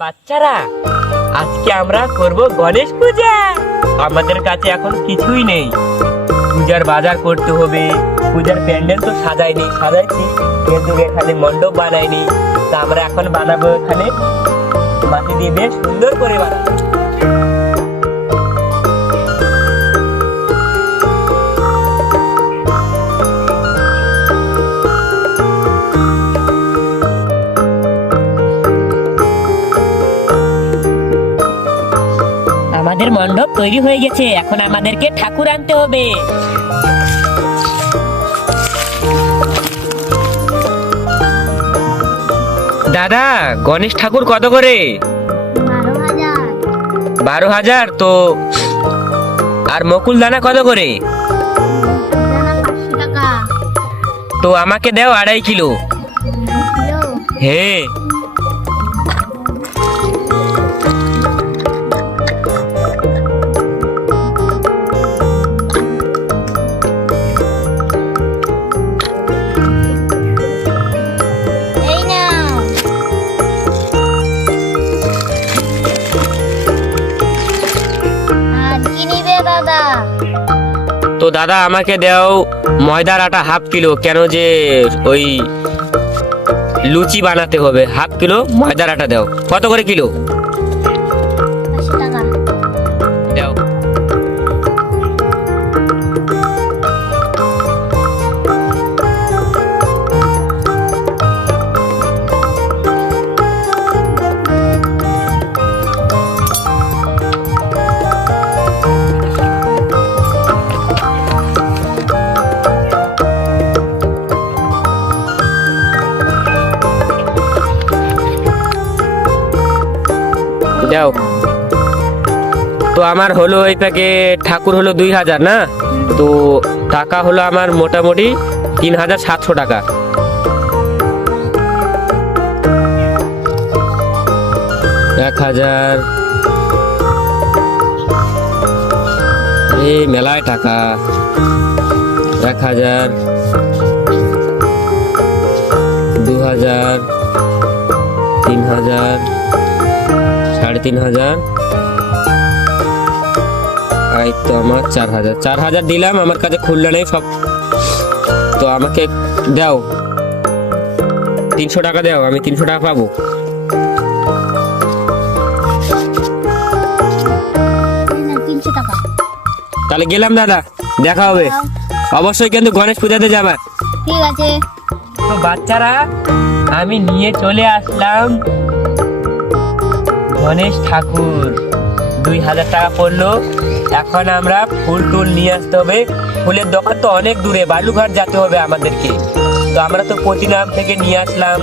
বাচ্চারা, আজকে আমরা করব গণেশ পূজা। আমাদের কাছে এখন কিছুই নেই, পূজার বাজার করতে হবে। পূজার প্যান্ডেল তো সাজাইনি, সাজাইছি কিন্তু এখানে মণ্ডপ বানাইনি। তা আমরা এখন বানাবো, এখানে মাটি দিয়ে বেশ সুন্দর করে বানাবো। আমাদের মণ্ডপ তৈরি হয়ে গেছে, এখন আমাদেরকে ঠাকুর আনতে হবে। দাদা, গণেশ ঠাকুর কত করে? 12,000। 12,000 তো। আর মকুল দানা কত করে? 500 টাকা। তো আমাকে দাও 2.5 কিলো। কিলো? হ্যাঁ। এই নাও। আর কি নিবে দাদা? তো দাদা আমাকে দাও ময়দার আটা 1/2 কিলো, কেন যে ওই লুচি বানাতে হবে। 1/2 কিলো ময়দার আটা দাও। কত করে কিলো? 500 টাকা। দাও। দাও। তো আমার হলো এই প্যাকেট ঠাকুর হলো 2,000 না, তো টাকা হলো আমার মোটামুটি 3,700 টাকা। এক হাজার, এই মেলায় টাকা। 1,000, 2,000, 3,000, 3,500, এই তো আমার 4,000। 4,000 দিলাম, আমার কাছে খুললে নেই সব। তো আমাকে দাও 300 টাকা দাও, আমি 300 টাকা পাবো। এই নাও 300 টাকা। তাহলে গেলাম দাদা, দেখা হবে। অবশ্যই কিন্তু গণেশ পূজাতে যাবা। ঠিক আছে। তো বাচ্চারা, আমি নিয়ে চলে আসলাম গণেশ ঠাকুর। 2,000 টাকা পড়লো। এখন আমরা ফুল টুল নিয়ে আসতে হবে। ফুলের দোকান তো অনেক দূরে, বালুঘাট যেতে হবে আমাদেরকে। তো আমরা তো প্রতিনাম থেকে নিয়ে আসলাম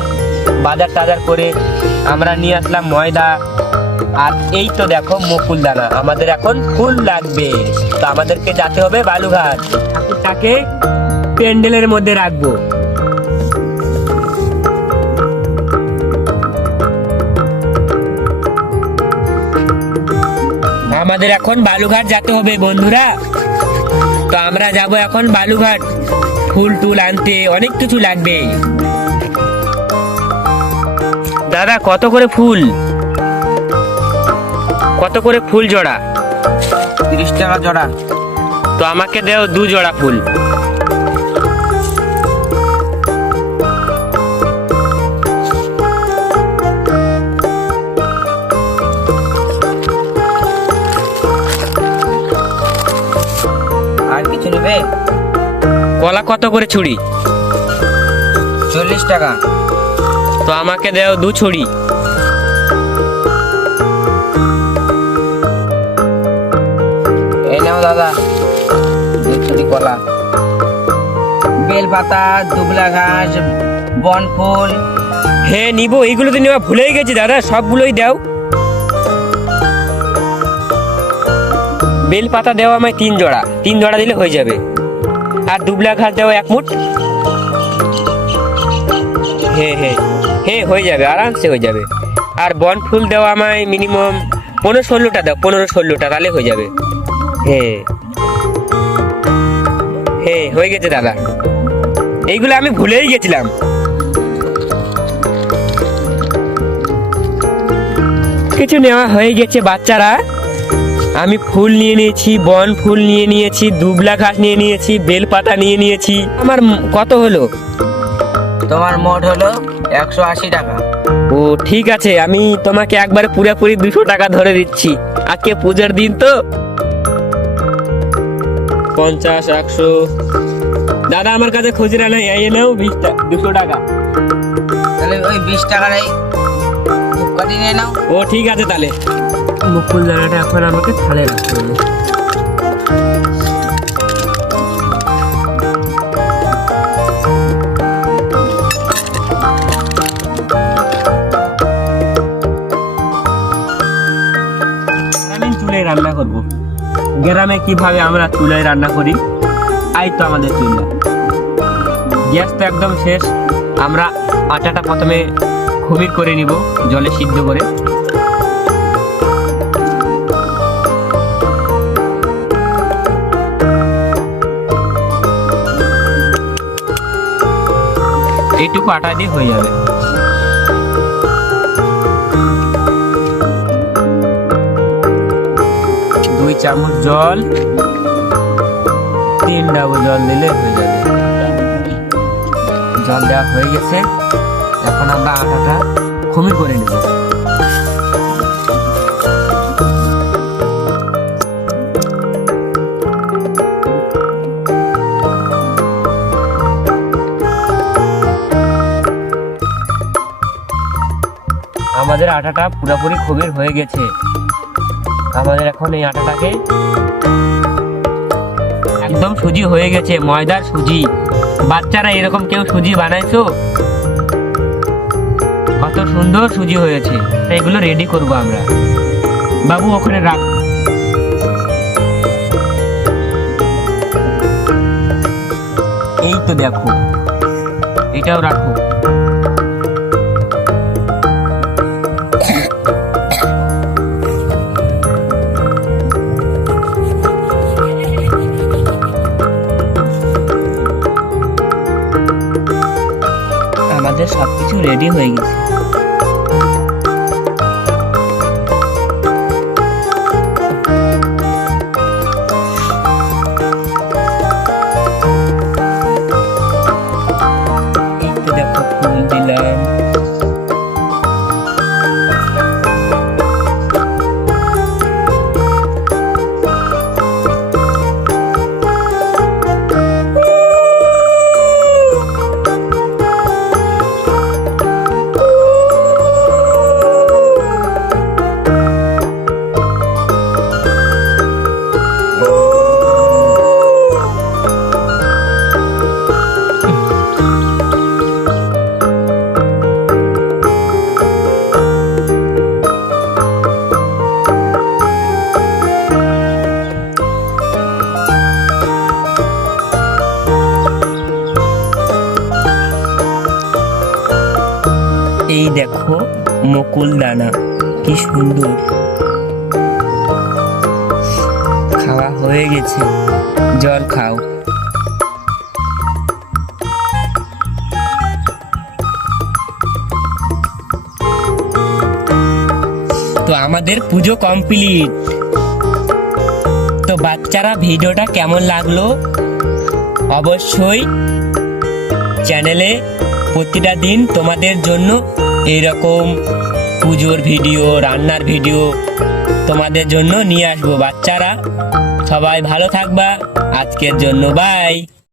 বাজার টাজার করে। আমরা নিয়ে আসলাম ময়দা, আর এই তো দেখো মুকুল দানা। আমাদের এখন ফুল লাগবে, তো আমাদেরকে যেতে হবে বালুঘাট। ঠাকুরটাকে প্যান্ডেলের মধ্যে রাখবো। আমাদের এখন বালুঘাট যেতে হবে বন্ধুরা। তো আমরা যাব এখন বালুঘাট ফুল টুল আনতে, অনেক কিছু লাগবে। দাদা কত করে ফুল? কত করে ফুল জোড়া? 30 টাকা জোড়া। তো আমাকে দাও 2 জোড়া ফুল। আর কিছু নেবে? কলা কত করে ছুরি? 40 টাকা। তো আমাকে দাও 2 ছুরি। এই নাও দাদা 2 ছুরি কলা। বেলপাতা, দুবলা ঘাস, বনফুল। হ্যাঁ নিব, এইগুলো তো নেওয়া ভুলেই গেছি দাদা, সবগুলোই দাও। বেল পাতা দেওয়া আমায় 3 জোড়া, 3 জোড়া দিলে হয়ে যাবে। আর দুবলা ঘাস দেওয়া 1 মুঠ। হ্যাঁ হ্যাঁ হ্যাঁ, হয়ে যাবে, আরামসে হয়ে যাবে। আর বন ফুল দেওয়া আমায় মিনিমাম 15-16টা দাও, 15-16টা, তাহলে হয়ে যাবে। হ্যাঁ হ্যাঁ, হয়ে গেছে দাদা। এইগুলো আমি ভুলেই গেছিলাম। কিছু নেওয়া হয়ে গেছে বাচ্চারা। আমি ফুল নিয়ে নিয়েছি, বন ফুল নিয়ে নিয়েছি, দুবলা ঘাস নিয়ে নিয়েছি, বেলপাতা নিয়ে নিয়েছি। আমার কত হলো? তোমার মোট হলো 180 টাকা। ও ঠিক আছে, আমি তোমাকে একবারে পুরোপুরি 200 টাকা ধরে দিচ্ছি। আজকে পূজার দিন তো। 50, 100। দাদা আমার কাছে খুচরা নেই, এই নাও 200 টাকা। তাহলে ওই 20 টাকারই ধূপকাঠি নিয়ে নাও। ও ঠিক আছে, তাহলে মুকুল দানাটা এখন আমাকে থালে রাখতে হবে। আমি চুলায় রান্না করব। গ্রামে কিভাবে আমরা চুলায় রান্না করি, এই তো আমাদের চুলা। গ্যাস তো একদম শেষ। আমরা আটাটা প্রথমে খমির করে নিব, জলে সিদ্ধ করে। এইটুকু আটা দিয়ে হয়ে যাবে। দুই চামচ জল, 3 ডাবল জল দিলে হয়ে যাবে। জল দেওয়া হয়ে গেছে, এখন আমরা আটাটা খমির করে নেব। আমাদের আটাটা পুরোপুরি খমির হয়ে গেছে। আমাদের এখন এই আটাটাকে একদম সুজি হয়ে গেছে, ময়দার সুজি। বাচ্চারা এরকম কেউ সুজি বানাইছো? কত সুন্দর সুজি হয়েছে। এগুলো রেডি করব আমরা। বাবু ওখানে রাখ। এই তো দেখো, এটাও রাখো। আমাদের সবকিছু রেডি হয়ে গেছে। একটু দেখো ফুল দিলাম। এই দেখো মুকুল দানা, কি সুন্দর। খাওয়া হয়ে গেছে, জল খাও। তো আমাদের পুজো কমপ্লিট। তো বাচ্চারা ভিডিওটা কেমন লাগলো অবশ্যই চ্যানেলে প্রতিটা দিন তোমাদের জন্য এইরকম পুজোর ভিডিও, রান্নার ভিডিও তোমাদের জন্য নিয়ে আসবো। বাচ্চারা সবাই ভালো থাকবা। আজকের জন্য বাই।